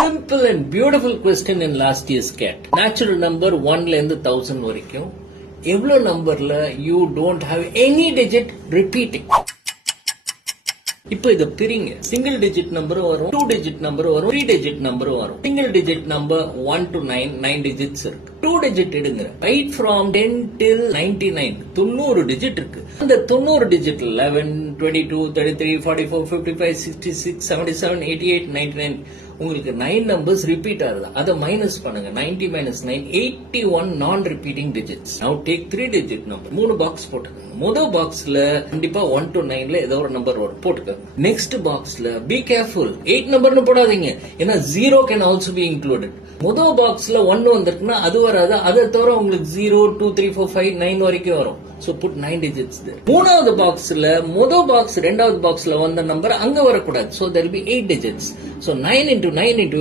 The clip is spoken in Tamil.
Simple and beautiful question in last year's CAT. Natural number 1 ல இருந்து 1000 வரைக்கும் எவ்வளவு நம்பர்ல you don't have any digit repeating. இப்போ இத பிரிங்க. சிங்கிள் டிஜிட் நம்பரும் வரும், 2 டிஜிட் நம்பரும் வரும், 3 டிஜிட் நம்பரும் வரும். Single digit number 1 to 9 digits இருக்கு. 2 டிஜிட் எடுங்க. ரைட் ஃப்ரம் 10 till 99 90 டிஜிட் இருக்கு. அந்த 90 டிஜிட் 11 22 33 44 55 66 77 88 99 உங்களுக்கு 9 நம்பர்ஸ் ரிப்பீட் ஆகுது. அதை மைனஸ் பண்ணுங்க. 90 minus 9 81 நான் ரிப்பீட்டிங் டிஜிட்ஸ். நவ டேக் 3 டிஜிட் நம்பர். 3 பாக்ஸ் போட்டுக்கோங்க. முதல் பாக்ஸ்ல கண்டிப்பா 1 to 9 ல ஏதோ ஒரு நம்பர் வரும், போட்டுக்கோங்க. நெக்ஸ்ட் பாக்ஸ்ல பி கேர்ஃபுல், 8 நம்பர்னு போடாதீங்க, ஏன்னா 0 கேன் ஆல்சோ பி இன்க்ளூடட். முதல் பாக்ஸ்ல 1 வந்திருக்குன்னா அது வராது. அதை தவிர உங்களுக்கு 0 2 3 4 5 9 வரைக்கும் வரும். So put 9 digits there. மூணாவது பாக்ஸ்ல முதல் பாக்ஸ் ரெண்டாவது பாக்ஸ்ல வந்த நம்பர் அங்க வரக்கூடாது. So there will be 8 digits. So 9 into 9 into